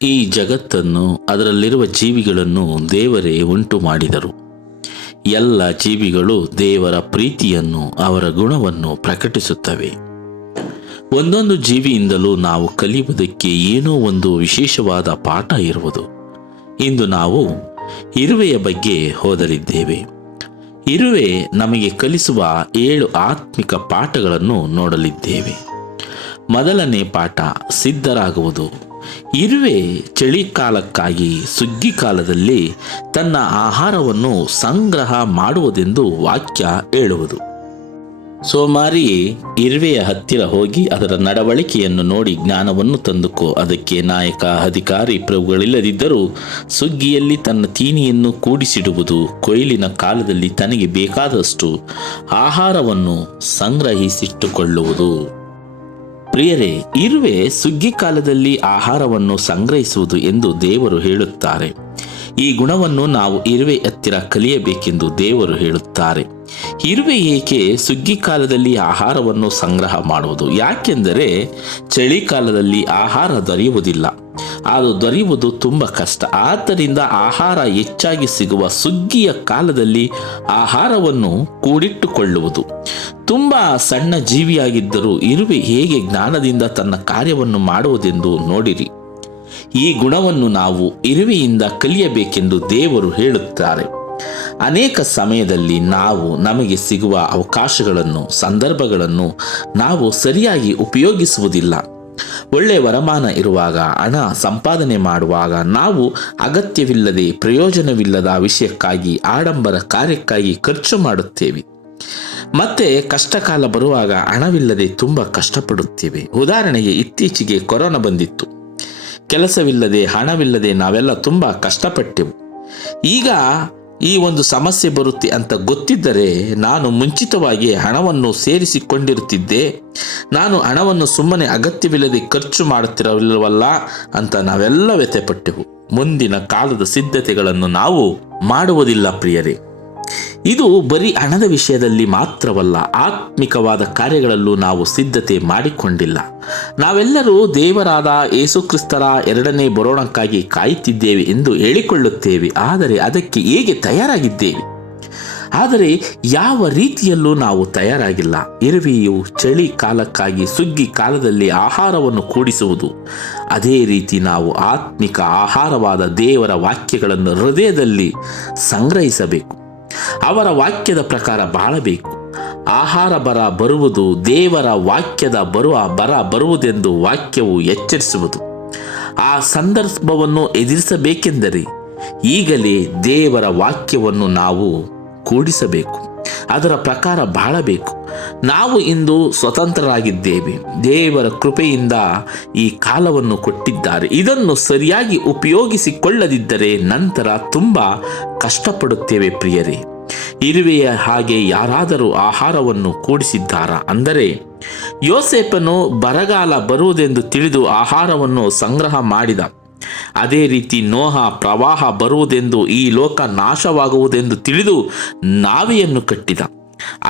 ಈ ಜಗತ್ತನ್ನು ಅದರಲ್ಲಿರುವ ಜೀವಿಗಳನ್ನು ದೇವರೇ ಉಂಟು ಮಾಡಿದರು. ಎಲ್ಲ ಜೀವಿಗಳು ದೇವರ ಪ್ರೀತಿಯನ್ನು, ಅವರ ಗುಣವನ್ನು ಪ್ರಕಟಿಸುತ್ತವೆ. ಒಂದೊಂದು ಜೀವಿಯಿಂದಲೂ ನಾವು ಕಲಿಯುವುದಕ್ಕೆ ಏನೋ ಒಂದು ವಿಶೇಷವಾದ ಪಾಠ ಇರುವುದು. ಇಂದು ನಾವು ಇರುವೆಯ ಬಗ್ಗೆ ಓದಲಿದ್ದೇವೆ. ಇರುವೆ ನಮಗೆ ಕಲಿಸುವ 7 ಆತ್ಮಿಕ ಪಾಠಗಳನ್ನು ನೋಡಲಿದ್ದೇವೆ. ಮೊದಲನೇ ಪಾಠ, ಸಿದ್ಧರಾಗುವುದು. ಇರುವೆ ಚಳಿಗಾಲಕ್ಕಾಗಿ ಸುಗ್ಗಿ ಕಾಲದಲ್ಲಿ ತನ್ನ ಆಹಾರವನ್ನು ಸಂಗ್ರಹ ಮಾಡುವುದೆಂದು ವಾಕ್ಯ ಹೇಳುವುದು. ಸೋಮಾರಿ ಇರುವೆಯ ಹತ್ತಿರ ಹೋಗಿ ಅದರ ನಡವಳಿಕೆಯನ್ನು ನೋಡಿ ಜ್ಞಾನವನ್ನು ತಂದುಕೋ. ಅದಕ್ಕೆ ನಾಯಕ, ಅಧಿಕಾರಿ, ಪ್ರಭುಗಳಿಲ್ಲದಿದ್ದರೂ ಸುಗ್ಗಿಯಲ್ಲಿ ತನ್ನ ತೀನಿಯನ್ನು ಕೂಡಿಸಿಡುವುದು, ಕೊಯ್ಲಿನ ಕಾಲದಲ್ಲಿ ತನಗೆ ಬೇಕಾದಷ್ಟು ಆಹಾರವನ್ನು ಸಂಗ್ರಹಿಸಿಟ್ಟುಕೊಳ್ಳುವುದು. ಪ್ರಿಯರೇ, ಇರುವೆ ಸುಗ್ಗಿ ಕಾಲದಲ್ಲಿ ಆಹಾರವನ್ನು ಸಂಗ್ರಹಿಸುವುದು ಎಂದು ದೇವರು ಹೇಳುತ್ತಾರೆ. ಈ ಗುಣವನ್ನು ನಾವು ಇರುವೆ ಹತ್ತಿರ ಕಲಿಯಬೇಕೆಂದು ದೇವರು ಹೇಳುತ್ತಾರೆ. ಇರುವೆ ಏಕೆ ಸುಗ್ಗಿ ಕಾಲದಲ್ಲಿ ಆಹಾರವನ್ನು ಸಂಗ್ರಹ ಮಾಡುವುದು? ಯಾಕೆಂದರೆ ಚಳಿಗಾಲದಲ್ಲಿ ಆಹಾರ ದೊರೆಯುವುದಿಲ್ಲ, ಅದು ದೊರೆಯುವುದು ತುಂಬ ಕಷ್ಟ. ಆದ್ದರಿಂದ ಆಹಾರ ಹೆಚ್ಚಾಗಿ ಸಿಗುವ ಸುಗ್ಗಿಯ ಕಾಲದಲ್ಲಿ ಆಹಾರವನ್ನು ಕೂಡಿಟ್ಟುಕೊಳ್ಳುವುದು. ತುಂಬ ಸಣ್ಣ ಜೀವಿಯಾಗಿದ್ದರೂ ಇರುವೆ ಹೇಗೆ ಜ್ಞಾನದಿಂದ ತನ್ನ ಕಾರ್ಯವನ್ನು ಮಾಡುವುದೆಂದು ನೋಡಿರಿ. ಈ ಗುಣವನ್ನು ನಾವು ಇರುವೆಯಿಂದ ಕಲಿಯಬೇಕೆಂದು ದೇವರು ಹೇಳುತ್ತಾರೆ. ಅನೇಕ ಸಮಯದಲ್ಲಿ ನಾವು ನಮಗೆ ಸಿಗುವ ಅವಕಾಶಗಳನ್ನು, ಸಂದರ್ಭಗಳನ್ನು ನಾವು ಸರಿಯಾಗಿ ಉಪಯೋಗಿಸುವುದಿಲ್ಲ. ಒಳ್ಳೆಯ ವರಮಾನ ಇರುವಾಗ, ಹಣ ಸಂಪಾದನೆ ಮಾಡುವಾಗ ನಾವು ಅಗತ್ಯವಿಲ್ಲದೆ, ಪ್ರಯೋಜನವಿಲ್ಲದ ವಿಷಯಕ್ಕಾಗಿ, ಆಡಂಬರ ಕಾರ್ಯಕ್ಕಾಗಿ ಖರ್ಚು ಮಾಡುತ್ತೇವೆ. ಮತ್ತೆ ಕಷ್ಟಕಾಲ ಬರುವಾಗ ಹಣವಿಲ್ಲದೆ ತುಂಬ ಕಷ್ಟಪಡುತ್ತೇವೆ. ಉದಾಹರಣೆಗೆ, ಇತ್ತೀಚೆಗೆ ಕೊರೋನಾ ಬಂದಿತ್ತು. ಕೆಲಸವಿಲ್ಲದೆ, ಹಣವಿಲ್ಲದೆ ನಾವೆಲ್ಲ ತುಂಬ ಕಷ್ಟಪಟ್ಟೆವು. ಈಗ ಈ ಒಂದು ಸಮಸ್ಯೆ ಬರುತ್ತೆ ಅಂತ ಗೊತ್ತಿದ್ದರೆ ನಾನು ಮುಂಚಿತವಾಗಿ ಹಣವನ್ನು ಸೇರಿಸಿಕೊಂಡಿರುತ್ತಿದ್ದೆ. ನಾನು ಹಣವನ್ನು ಸುಮ್ಮನೆ ಅಗತ್ಯವಿಲ್ಲದೆ ಖರ್ಚು ಮಾಡುತ್ತಿರಲಿಲ್ಲವಲ್ಲ ಅಂತ ನಾವೆಲ್ಲ ವ್ಯಥೆಪಟ್ಟೆವು. ಮುಂದಿನ ಕಾಲದ ಸಿದ್ಧತೆಗಳನ್ನು ನಾವು ಮಾಡುವುದಿಲ್ಲ ಪ್ರಿಯರೇ. ಇದು ಬರೀ ಹಣದ ವಿಷಯದಲ್ಲಿ ಮಾತ್ರವಲ್ಲ, ಆತ್ಮಿಕವಾದ ಕಾರ್ಯಗಳಲ್ಲೂ ನಾವು ಸಿದ್ಧತೆ ಮಾಡಿಕೊಂಡಿಲ್ಲ. ನಾವೆಲ್ಲರೂ ದೇವರಾದ ಯೇಸುಕ್ರಿಸ್ತರ 2ನೇ ಬರೋಣಕ್ಕಾಗಿ ಕಾಯುತ್ತಿದ್ದೇವೆ ಎಂದು ಹೇಳಿಕೊಳ್ಳುತ್ತೇವೆ. ಆದರೆ ಅದಕ್ಕೆ ಹೇಗೆ ತಯಾರಾಗಿದ್ದೇವೆ? ಆದರೆ ಯಾವ ರೀತಿಯಲ್ಲೂ ನಾವು ತಯಾರಾಗಿಲ್ಲ. ಇರುವೆಯು ಚಳಿ ಕಾಲಕ್ಕಾಗಿ ಸುಗ್ಗಿ ಕಾಲದಲ್ಲಿ ಆಹಾರವನ್ನು ಕೂಡಿಸುವುದು, ಅದೇ ರೀತಿ ನಾವು ಆತ್ಮಿಕ ಆಹಾರವಾದ ದೇವರ ವಾಕ್ಯಗಳನ್ನು ಹೃದಯದಲ್ಲಿ ಸಂಗ್ರಹಿಸಬೇಕು. ಅವರ ವಾಕ್ಯದ ಪ್ರಕಾರ ಬಾಳಬೇಕು. ಆಹಾರ ಬರುವುದು, ದೇವರ ವಾಕ್ಯದ ಬರ ಬರುವುದೆಂದು ವಾಕ್ಯವು ಎಚ್ಚರಿಸುವುದು. ಆ ಸಂದರ್ಭವನ್ನು ಎದುರಿಸಬೇಕೆಂದರೆ ಈಗಲೇ ದೇವರ ವಾಕ್ಯವನ್ನು ನಾವು ಕೂಡಿಸಬೇಕು, ಅದರ ಪ್ರಕಾರ ಬಾಳಬೇಕು. ನಾವು ಇಂದು ಸ್ವತಂತ್ರರಾಗಿದ್ದೇವೆ. ದೇವರ ಕೃಪೆಯಿಂದ ಈ ಕಾಲವನ್ನು ಕೊಟ್ಟಿದ್ದಾರೆ. ಇದನ್ನು ಸರಿಯಾಗಿ ಉಪಯೋಗಿಸಿಕೊಳ್ಳದಿದ್ದರೆ ನಂತರ ತುಂಬ ಕಷ್ಟಪಡುತ್ತೇವೆ ಪ್ರಿಯರೇ. ಇರುವೆಯ ಹಾಗೆ ಯಾರಾದರೂ ಆಹಾರವನ್ನು ಕೂಡಿಸಿದ್ದಾರಾ? ಅಂದರೆ ಯೋಸೇಫನು ಬರಗಾಲ ಬರುವುದೆಂದು ತಿಳಿದು ಆಹಾರವನ್ನು ಸಂಗ್ರಹ ಮಾಡಿದ. ಅದೇ ರೀತಿ ನೋಹ ಪ್ರವಾಹ ಬರುವುದೆಂದು, ಈ ಲೋಕ ನಾಶವಾಗುವುದೆಂದು ತಿಳಿದು ನಾವೆಯನ್ನು ಕಟ್ಟಿದ.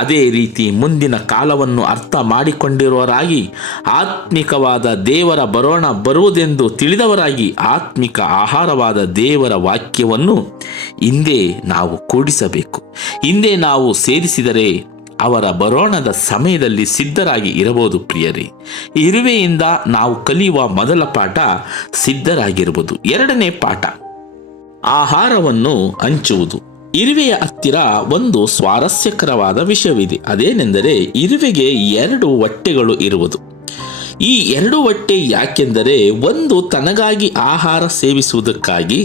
ಅದೇ ರೀತಿ ಮುಂದಿನ ಕಾಲವನ್ನು ಅರ್ಥ ಮಾಡಿಕೊಂಡಿರುವವರಾಗಿ, ಆತ್ಮಿಕವಾದ ದೇವರ ಬರುವುದೆಂದು ತಿಳಿದವರಾಗಿ, ಆತ್ಮಿಕ ಆಹಾರವಾದ ದೇವರ ವಾಕ್ಯವನ್ನು ಹಿಂದೆ ನಾವು ಕೂಡಿಸಬೇಕು. ಹಿಂದೆ ನಾವು ಸೇರಿಸಿದರೆ ಅವರ ಬರೋಣದ ಸಮಯದಲ್ಲಿ ಸಿದ್ಧರಾಗಿ ಇರಬಹುದು ಪ್ರಿಯರೇ. ಇರುವೆಯಿಂದ ನಾವು ಕಲಿಯುವ ಮೊದಲ ಪಾಠ ಸಿದ್ಧರಾಗಿರುವುದು. 2ನೇ ಪಾಠ, ಆಹಾರವನ್ನು ಹಂಚುವುದು. ಇರುವೆಯ ಹತ್ತಿರ ಒಂದು ಸ್ವಾರಸ್ಯಕರವಾದ ವಿಷಯವಿದೆ. ಅದೇನೆಂದರೆ, ಇರುವೆಗೆ 2 ಹೊಟ್ಟೆಗಳು ಇರುವುದು. ಈ 2 ಹೊಟ್ಟೆ ಯಾಕೆಂದರೆ, ಒಂದು ತನಗಾಗಿ ಆಹಾರ ಸೇವಿಸುವುದಕ್ಕಾಗಿ,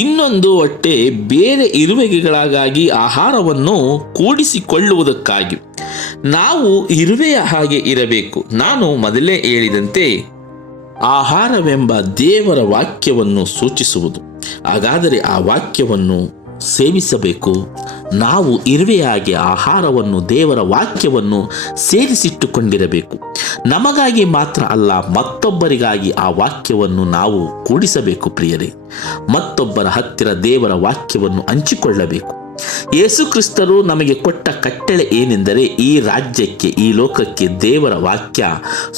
ಇನ್ನೊಂದು ಹೊಟ್ಟೆ ಬೇರೆ ಇರುವೆಗಳಿಗಾಗಿ ಆಹಾರವನ್ನು ಕೂಡಿಸಿಕೊಳ್ಳುವುದಕ್ಕಾಗಿ. ನಾವು ಇರುವೆಯ ಹಾಗೆ ಇರಬೇಕು. ನಾನು ಮೊದಲೇ ಹೇಳಿದಂತೆ ಆಹಾರವೆಂಬ ದೇವರ ವಾಕ್ಯವನ್ನು ಸೂಚಿಸುವುದು. ಹಾಗಾದರೆ ಆ ವಾಕ್ಯವನ್ನು ಸೇವಿಸಬೇಕು. ನಾವು ಇರುವೆಯಾಗಿ ಆಹಾರವನ್ನು, ದೇವರ ವಾಕ್ಯವನ್ನು ಸೇರಿಸಿಟ್ಟುಕೊಂಡಿರಬೇಕು. ನಮಗಾಗಿ ಮಾತ್ರ ಅಲ್ಲ, ಮತ್ತೊಬ್ಬರಿಗಾಗಿ ಆ ವಾಕ್ಯವನ್ನು ನಾವು ಕೂಡಿಸಬೇಕು ಪ್ರಿಯರೇ. ಮತ್ತೊಬ್ಬರ ಹತ್ತಿರ ದೇವರ ವಾಕ್ಯವನ್ನು ಹಂಚಿಕೊಳ್ಳಬೇಕು. ಯೇಸು ಕ್ರಿಸ್ತರು ನಮಗೆ ಕೊಟ್ಟ ಕಟ್ಟಳೆ ಏನೆಂದರೆ, ಈ ರಾಜ್ಯಕ್ಕೆ, ಈ ಲೋಕಕ್ಕೆ ದೇವರ ವಾಕ್ಯ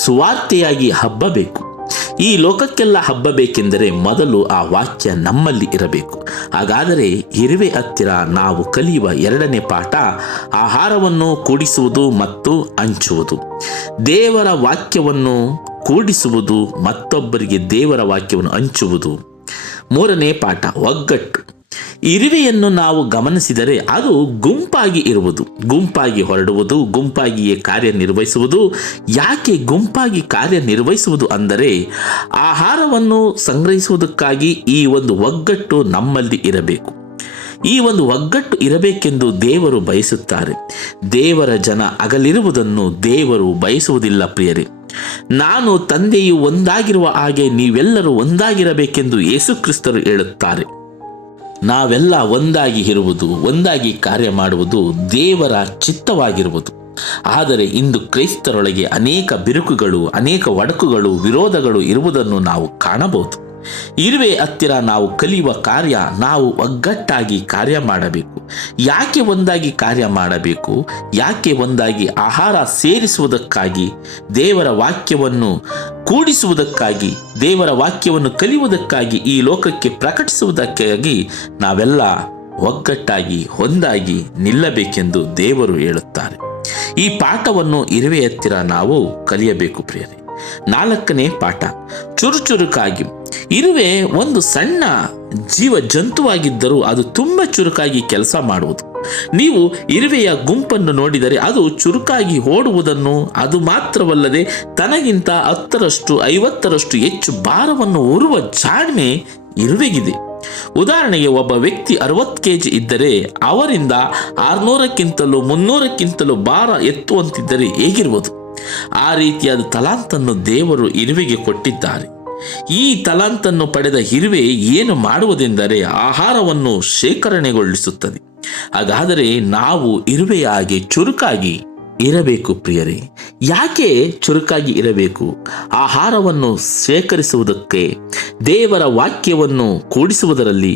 ಸುವಾರ್ತೆಯಾಗಿ ಹಬ್ಬಬೇಕು. ಈ ಲೋಕಕ್ಕೆಲ್ಲ ಹಬ್ಬ ಬೇಕೆಂದರೆ ಮೊದಲು ಆ ವಾಕ್ಯ ನಮ್ಮಲ್ಲಿ ಇರಬೇಕು. ಹಾಗಾದರೆ ಇರುವೆ ಹತ್ತಿರ ನಾವು ಕಲಿಯುವ ಎರಡನೇ ಪಾಠ ಆಹಾರವನ್ನು ಕೂಡಿಸುವುದು ಮತ್ತು ಹಂಚುವುದು. ದೇವರ ವಾಕ್ಯವನ್ನು ಕೂಡಿಸುವುದು, ಮತ್ತೊಬ್ಬರಿಗೆ ದೇವರ ವಾಕ್ಯವನ್ನು ಹಂಚುವುದು. ಮೂರನೇ ಪಾಠ ಒಗ್ಗಟ್ಟು. ಇರುವೆಯನ್ನು ನಾವು ಗಮನಿಸಿದರೆ ಅದು ಗುಂಪಾಗಿ ಇರುವುದು, ಗುಂಪಾಗಿ ಹೊರಡುವುದು, ಗುಂಪಾಗಿಯೇ ಕಾರ್ಯನಿರ್ವಹಿಸುವುದು. ಯಾಕೆ ಗುಂಪಾಗಿ ಕಾರ್ಯನಿರ್ವಹಿಸುವುದು ಅಂದರೆ ಆಹಾರವನ್ನು ಸಂಗ್ರಹಿಸುವುದಕ್ಕಾಗಿ ಈ ಒಂದು ಒಗ್ಗಟ್ಟು ನಮ್ಮಲ್ಲಿ ಇರಬೇಕು. ಈ ಒಂದು ಒಗ್ಗಟ್ಟು ಇರಬೇಕೆಂದು ದೇವರು ಬಯಸುತ್ತಾರೆ. ದೇವರ ಜನ ಅಗಲಿರುವುದನ್ನು ದೇವರು ಬಯಸುವುದಿಲ್ಲ ಪ್ರಿಯರೇ. ನಾನು ತಂದೆಯು ಒಂದಾಗಿರುವ ಹಾಗೆ ನೀವೆಲ್ಲರೂ ಒಂದಾಗಿರಬೇಕೆಂದು ಯೇಸುಕ್ರಿಸ್ತರು ಹೇಳುತ್ತಾರೆ. ನಾವೆಲ್ಲ ಒಂದಾಗಿ ಇರುವುದು, ಒಂದಾಗಿ ಕಾರ್ಯ ಮಾಡುವುದು ದೇವರ ಚಿತ್ತವಾಗಿರುವುದು. ಆದರೆ ಇಂದು ಕ್ರೈಸ್ತರೊಳಗೆ ಅನೇಕ ಬಿರುಕುಗಳು, ಅನೇಕ ಒಡಕುಗಳು, ವಿರೋಧಗಳು ಇರುವುದನ್ನು ನಾವು ಕಾಣಬಹುದು. ಇರುವೆ ಹತ್ತಿರ ನಾವು ಕಲಿಯುವ ಕಾರ್ಯ, ನಾವು ಒಗ್ಗಟ್ಟಾಗಿ ಕಾರ್ಯ ಮಾಡಬೇಕು. ಯಾಕೆ ಒಂದಾಗಿ ಕಾರ್ಯ ಮಾಡಬೇಕು? ಯಾಕೆ ಒಂದಾಗಿ ಆಹಾರ ಸೇರಿಸುವುದಕ್ಕಾಗಿ, ದೇವರ ವಾಕ್ಯವನ್ನು ಕೂಡಿಸುವುದಕ್ಕಾಗಿ, ದೇವರ ವಾಕ್ಯವನ್ನು ಕಲಿಯುವುದಕ್ಕಾಗಿ, ಈ ಲೋಕಕ್ಕೆ ಪ್ರಕಟಿಸುವುದಕ್ಕಾಗಿ ನಾವೆಲ್ಲ ಒಗ್ಗಟ್ಟಾಗಿ ಒಂದಾಗಿ ನಿಲ್ಲಬೇಕೆಂದು ದೇವರು ಹೇಳುತ್ತಾರೆ. ಈ ಪಾಠವನ್ನು ಇರುವೆ ಹತ್ತಿರ ನಾವು ಕಲಿಯಬೇಕು ಪ್ರಿಯರೇ. ನಾಲ್ಕನೇ ಪಾಠ ಚುರುಚುರುಕಾಗಿ. ಇರುವೆ ಒಂದು ಸಣ್ಣ ಜೀವ ಜಂತುವಾಗಿದ್ದರೂ ಅದು ತುಂಬ ಚುರುಕಾಗಿ ಕೆಲಸ ಮಾಡುವುದು. ನೀವು ಇರುವೆಯ ಗುಂಪನ್ನು ನೋಡಿದರೆ ಅದು ಚುರುಕಾಗಿ ಓಡುವುದನ್ನು, ಅದು ಮಾತ್ರವಲ್ಲದೆ ತನಗಿಂತ 10ರಷ್ಟು 50ರಷ್ಟು ಹೆಚ್ಚು ಭಾರವನ್ನು ಹೊರುವ ಜಾಣ್ಮೆ ಇರುವೆಗಿದೆ. ಉದಾಹರಣೆಗೆ ಒಬ್ಬ ವ್ಯಕ್ತಿ 60 kg ಇದ್ದರೆ ಅವರಿಂದ 600ಕ್ಕಿಂತಲೂ 300ಕ್ಕಿಂತಲೂ ಭಾರ ಎತ್ತುವಂತಿದ್ದರೆ ಹೇಗಿರುವುದು? ಆ ರೀತಿಯಾದ ತಲಾಂತನ್ನು ದೇವರು ಇರುವೆಗೆ ಕೊಟ್ಟಿದ್ದಾರೆ. ಈ ತಲಾಂತನ್ನು ಪಡೆದ ಇರುವೆ ಏನು ಮಾಡುವುದೆಂದರೆ ಆಹಾರವನ್ನು ಶೇಖರಣೆಗೊಳಿಸುತ್ತದೆ. ಹಾಗಾದರೆ ನಾವು ಇರುವೆಯ ಹಾಗೆ ಚುರುಕಾಗಿ ಇರಬೇಕು ಪ್ರಿಯರೇ. ಯಾಕೆ ಚುರುಕಾಗಿ ಇರಬೇಕು? ಆಹಾರವನ್ನು ಶೇಖರಿಸುವುದಕ್ಕೆ, ದೇವರ ವಾಕ್ಯವನ್ನು ಕೂಡಿಸುವುದರಲ್ಲಿ,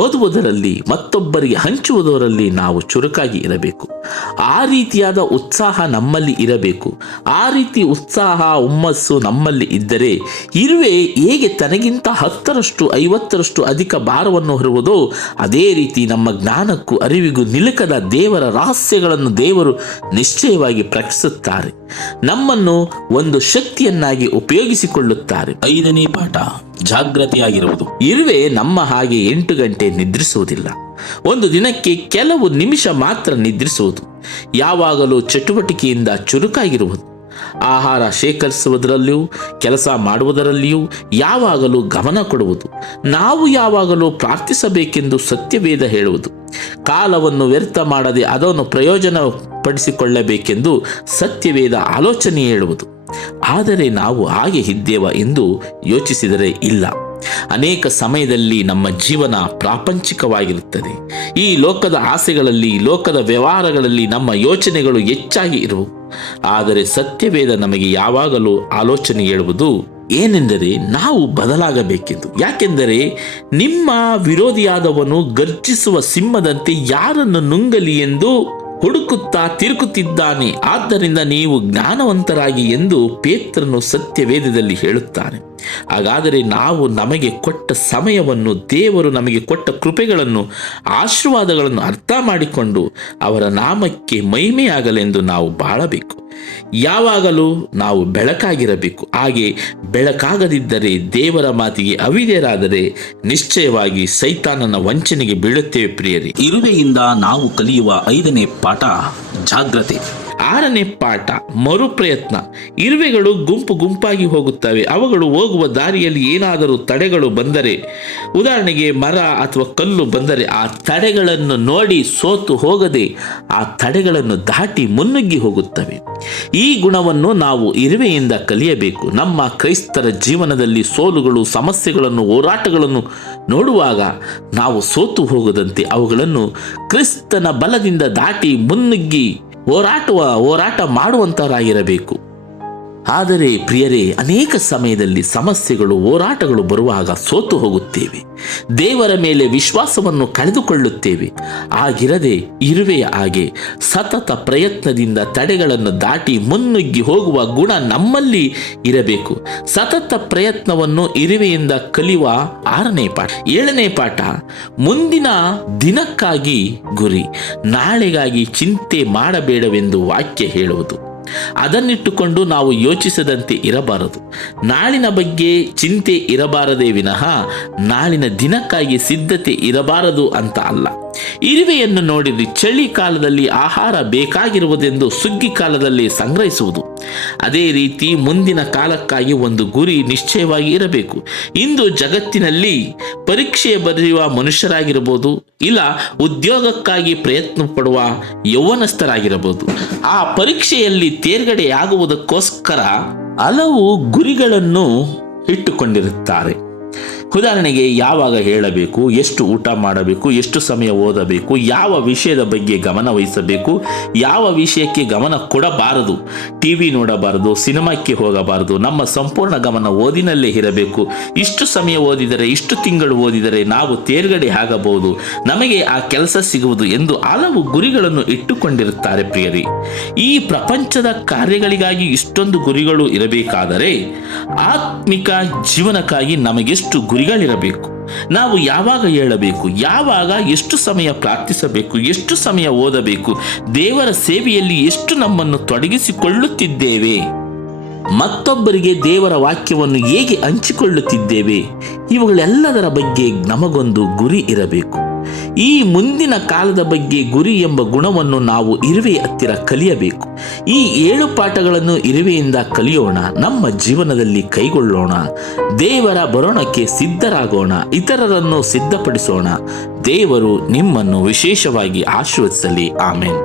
ಓದುವುದರಲ್ಲಿ, ಮತ್ತೊಬ್ಬರಿಗೆ ಹಂಚುವುದರಲ್ಲಿ ನಾವು ಚುರುಕಾಗಿ ಇರಬೇಕು. ಆ ರೀತಿಯಾದ ಉತ್ಸಾಹ ನಮ್ಮಲ್ಲಿ ಇರಬೇಕು. ಆ ರೀತಿ ಉತ್ಸಾಹ, ಹುಮ್ಮಸ್ಸು ನಮ್ಮಲ್ಲಿ ಇದ್ದರೆ ಇರುವೆ ಹೇಗೆ ತನಗಿಂತ 10ರಷ್ಟು 50ರಷ್ಟು ಅಧಿಕ ಭಾರವನ್ನು ಹೊರುವುದೋ ಅದೇ ರೀತಿ ನಮ್ಮ ಜ್ಞಾನಕ್ಕೂ ಅರಿವಿಗೂ ನಿಲುಕದ ದೇವರ ರಹಸ್ಯಗಳನ್ನು ದೇವರು ನಿಶ್ಚಯವಾಗಿ ಪ್ರಕಟಿಸುತ್ತಾರೆ. ನಮ್ಮನ್ನು ಒಂದು ಶಕ್ತಿಯನ್ನಾಗಿ ಉಪಯೋಗಿಸಿಕೊಳ್ಳುತ್ತಾರೆ. 5ನೇ ಪಾಠ ಜಾಗೃತಿಯಾಗಿರುವುದು. ಇರುವೆ ನಮ್ಮ ಹಾಗೆ 8 ಗಂಟೆ ನಿದ್ರಿಸುವುದಿಲ್ಲ. ಒಂದು ದಿನಕ್ಕೆ ಕೆಲವು ನಿಮಿಷ ಮಾತ್ರ ನಿದ್ರಿಸುವುದು. ಯಾವಾಗಲೂ ಚಟುವಟಿಕೆಯಿಂದ ಚುರುಕಾಗಿರುವುದು. ಆಹಾರ ಶೇಖರಿಸುವುದರಲ್ಲಿಯೂ ಕೆಲಸ ಮಾಡುವುದರಲ್ಲಿಯೂ ಯಾವಾಗಲೂ ಗಮನ ಕೊಡುವುದು. ನಾವು ಯಾವಾಗಲೂ ಪ್ರಾರ್ಥಿಸಬೇಕೆಂದು ಸತ್ಯವೇದ ಹೇಳುವುದು. ಕಾಲವನ್ನು ವ್ಯರ್ಥ ಮಾಡದೆ ಅದನ್ನು ಪ್ರಯೋಜನಪಡಿಸಿಕೊಳ್ಳಬೇಕೆಂದು ಸತ್ಯವೇದ ಆಲೋಚನೆ ಹೇಳುವುದು. ಆದರೆ ನಾವು ಹಾಗೆ ಇದ್ದೇವ ಎಂದು ಯೋಚಿಸಿದರೆ ಇಲ್ಲ. ಅನೇಕ ಸಮಯದಲ್ಲಿ ನಮ್ಮ ಜೀವನ ಪ್ರಾಪಂಚಿಕವಾಗಿರುತ್ತದೆ. ಈ ಲೋಕದ ಆಸೆಗಳಲ್ಲಿ, ಲೋಕದ ವ್ಯವಹಾರಗಳಲ್ಲಿ ನಮ್ಮ ಯೋಚನೆಗಳು ಹೆಚ್ಚಾಗಿ ಇರುವು. ಆದರೆ ಸತ್ಯವೇದ ನಮಗೆ ಯಾವಾಗಲೂ ಆಲೋಚನೆ ಹೇಳುವುದು ಏನೆಂದರೆ ನಾವು ಬದಲಾಗಬೇಕೆಂದು. ಯಾಕೆಂದರೆ ನಿಮ್ಮ ವಿರೋಧಿಯಾದವನು ಗರ್ಜಿಸುವ ಸಿಂಹದಂತೆ ಯಾರನ್ನು ನುಂಗಲಿ ಎಂದು ಹುಡುಕುತ್ತಾ ತಿರುಗುತ್ತಿದ್ದಾನೆ. ಆದ್ದರಿಂದ ನೀವು ಜ್ಞಾನವಂತರಾಗಿ ಎಂದು ಪೇತ್ರನು ಸತ್ಯವೇದದಲ್ಲಿ ಹೇಳುತ್ತಾನೆ. ಹಾಗಾದರೆ ನಾವು ನಮಗೆ ಕೊಟ್ಟ ಸಮಯವನ್ನು, ದೇವರು ನಮಗೆ ಕೊಟ್ಟ ಕೃಪೆಗಳನ್ನು, ಆಶೀರ್ವಾದಗಳನ್ನು ಅರ್ಥ ಮಾಡಿಕೊಂಡು ಅವರ ನಾಮಕ್ಕೆ ಮಹಿಮೆಯಾಗಲೆಂದು ನಾವು ಬಾಳಬೇಕು. ಯಾವಾಗಲೂ ನಾವು ಬೆಳಕಾಗಿರಬೇಕು. ಹಾಗೆ ಬೆಳಕಾಗದಿದ್ದರೆ, ದೇವರ ಮಾತಿಗೆ ಅವಿಧೇಯರಾದರೆ ನಿಶ್ಚಯವಾಗಿ ಸೈತಾನನ ವಂಚನೆಗೆ ಬೀಳುತ್ತೇವೆ ಪ್ರಿಯರೇ. ಇರುವೆಯಿಂದ ನಾವು ಕಲಿಯುವ 5ನೇ ಪಾಠ ಜಾಗ್ರತೆ. 6ನೇ ಪಾಠ ಮರುಪ್ರಯತ್ನ. ಇರುವೆಗಳು ಗುಂಪು ಗುಂಪಾಗಿ ಹೋಗುತ್ತವೆ. ಅವುಗಳು ಹೋಗುವ ದಾರಿಯಲ್ಲಿ ಏನಾದರೂ ತಡೆಗಳು ಬಂದರೆ, ಉದಾಹರಣೆಗೆ ಮರ ಅಥವಾ ಕಲ್ಲು ಬಂದರೆ, ಆ ತಡೆಗಳನ್ನು ನೋಡಿ ಸೋತು ಹೋಗದೆ ಆ ತಡೆಗಳನ್ನು ದಾಟಿ ಮುನ್ನುಗ್ಗಿ ಹೋಗುತ್ತವೆ. ಈ ಗುಣವನ್ನು ನಾವು ಇರುವೆಯಿಂದ ಕಲಿಯಬೇಕು. ನಮ್ಮ ಕ್ರೈಸ್ತರ ಜೀವನದಲ್ಲಿ ಸೋಲುಗಳು, ಸಮಸ್ಯೆಗಳನ್ನು, ಹೋರಾಟಗಳನ್ನು ನೋಡುವಾಗ ನಾವು ಸೋತು ಹೋಗದಂತೆ ಅವುಗಳನ್ನು ಕ್ರಿಸ್ತನ ಬಲದಿಂದ ದಾಟಿ ಮುನ್ನುಗ್ಗಿ ಹೋರಾಟ ಮಾಡುವಂತರಾಗಿರಬೇಕು. ಆದರೆ ಪ್ರಿಯರೇ, ಅನೇಕ ಸಮಯದಲ್ಲಿ ಸಮಸ್ಯೆಗಳು, ಹೋರಾಟಗಳು ಬರುವಾಗ ಸೋತು ಹೋಗುತ್ತೇವೆ. ದೇವರ ಮೇಲೆ ವಿಶ್ವಾಸವನ್ನು ಕಳೆದುಕೊಳ್ಳುತ್ತೇವೆ. ಆಗಿರದೆ ಇರುವೆಯ ಹಾಗೆ ಸತತ ಪ್ರಯತ್ನದಿಂದ ತಡೆಗಳನ್ನು ದಾಟಿ ಮುನ್ನುಗ್ಗಿ ಹೋಗುವ ಗುಣ ನಮ್ಮಲ್ಲಿ ಇರಬೇಕು. ಸತತ ಪ್ರಯತ್ನವನ್ನು ಇರುವೆಯಿಂದ ಕಲಿಯುವ 6ನೇ ಪಾಠ. 7ನೇ ಪಾಠ, ಮುಂದಿನ ದಿನಕ್ಕಾಗಿ ಗುರಿ, ನಾಳೆಗಾಗಿ ಚಿಂತೆ ಮಾಡಬೇಡವೆಂದು ವಾಕ್ಯ ಹೇಳುವುದು. ಅದನ್ನಿಟ್ಟುಕೊಂಡು ನಾವು ಯೋಚಿಸದಂತೆ ಇರಬಾರದು. ನಾಳಿನ ಬಗ್ಗೆ ಚಿಂತೆ ಇರಬಾರದೇ ವಿನಃ ನಾಳಿನ ದಿನಕ್ಕಾಗಿ ಸಿದ್ಧತೆ ಇರಬಾರದು ಅಂತ ಅಲ್ಲ. ಇರುವೆಯನ್ನು ನೋಡಿರಿ, ಚಳಿಗಾಲದಲ್ಲಿ ಆಹಾರ ಬೇಕಾಗಿರುವುದೆಂದು ಸುಗ್ಗಿ ಕಾಲದಲ್ಲಿ ಸಂಗ್ರಹಿಸುವುದು. ಅದೇ ರೀತಿ ಮುಂದಿನ ಕಾಲಕ್ಕಾಗಿ ಒಂದು ಗುರಿ ನಿಶ್ಚಯವಾಗಿ ಇರಬೇಕು. ಇಂದು ಜಗತ್ತಿನಲ್ಲಿ ಪರೀಕ್ಷೆ ಬರೆಯುವ ಮನುಷ್ಯರಾಗಿರಬಹುದು, ಇಲ್ಲ ಉದ್ಯೋಗಕ್ಕಾಗಿ ಪ್ರಯತ್ನ ಪಡುವ ಯೌವನಸ್ಥರಾಗಿರಬಹುದು. ಆ ಪರೀಕ್ಷೆಯಲ್ಲಿ ತೇರ್ಗಡೆಯಾಗುವುದಕ್ಕೋಸ್ಕರ ಹಲವು ಗುರಿಗಳನ್ನು ಇಟ್ಟುಕೊಂಡಿರುತ್ತಾರೆ. ಉದಾಹರಣೆಗೆ, ಯಾವಾಗ ಹೇಳಬೇಕು, ಎಷ್ಟು ಊಟ ಮಾಡಬೇಕು, ಎಷ್ಟು ಸಮಯ ಓದಬೇಕು, ಯಾವ ವಿಷಯದ ಬಗ್ಗೆ ಗಮನ ವಹಿಸಬೇಕು, ಯಾವ ವಿಷಯಕ್ಕೆ ಗಮನ ಕೊಡಬಾರದು, ಟಿವಿ ನೋಡಬಾರದು, ಸಿನಿಮಾಕ್ಕೆ ಹೋಗಬಾರದು, ನಮ್ಮ ಸಂಪೂರ್ಣ ಗಮನ ಓದಿನಲ್ಲೇ ಇರಬೇಕು. ಇಷ್ಟು ಸಮಯ ಓದಿದರೆ, ಇಷ್ಟು ತಿಂಗಳು ಓದಿದರೆ ನಾವು ತೇರ್ಗಡೆ ಆಗಬಹುದು, ನಮಗೆ ಆ ಕೆಲಸ ಸಿಗುವುದು ಎಂದು ಹಲವು ಗುರಿಗಳನ್ನು ಇಟ್ಟುಕೊಂಡಿರುತ್ತಾರೆ. ಪ್ರಿಯರೇ, ಈ ಪ್ರಪಂಚದ ಕಾರ್ಯಗಳಿಗಾಗಿ ಇಷ್ಟೊಂದು ಗುರಿಗಳು ಇರಬೇಕಾದರೆ ಆತ್ಮಿಕ ಜೀವನಕ್ಕಾಗಿ ನಮಗೆಷ್ಟು ಗುರಿಗಳಿರಬೇಕು. ನಾವು ಯಾವಾಗ ಹೇಳಬೇಕು, ಯಾವಾಗ ಎಷ್ಟು ಸಮಯ ಪ್ರಾರ್ಥಿಸಬೇಕು, ಎಷ್ಟು ಸಮಯ ಓದಬೇಕು, ದೇವರ ಸೇವೆಯಲ್ಲಿ ಎಷ್ಟು ನಮ್ಮನ್ನು ತೊಡಗಿಸಿಕೊಳ್ಳುತ್ತಿದ್ದೇವೆ, ಮತ್ತೊಬ್ಬರಿಗೆ ದೇವರ ವಾಕ್ಯವನ್ನು ಹೇಗೆ ಹಂಚಿಕೊಳ್ಳುತ್ತಿದ್ದೇವೆ, ಇವುಗಳೆಲ್ಲದರ ಬಗ್ಗೆ ನಮಗೊಂದು ಗುರಿ ಇರಬೇಕು. ಈ ಮುಂದಿನ ಕಾಲದ ಬಗ್ಗೆ ಗುರಿ ಎಂಬ ಗುಣವನ್ನು ನಾವು ಇರುವೆ ಹತ್ತಿರ ಕಲಿಯಬೇಕು. ಈ 7 ಪಾಠಗಳನ್ನು ಇರುವೆಯಿಂದ ಕಲಿಯೋಣ, ನಮ್ಮ ಜೀವನದಲ್ಲಿ ಕೈಗೊಳ್ಳೋಣ, ದೇವರ ಬರೋಣಕ್ಕೆ ಸಿದ್ಧರಾಗೋಣ, ಇತರರನ್ನು ಸಿದ್ಧಪಡಿಸೋಣ. ದೇವರು ನಿಮ್ಮನ್ನು ವಿಶೇಷವಾಗಿ ಆಶೀರ್ವದಿಸಲಿ. ಆಮೆನ್.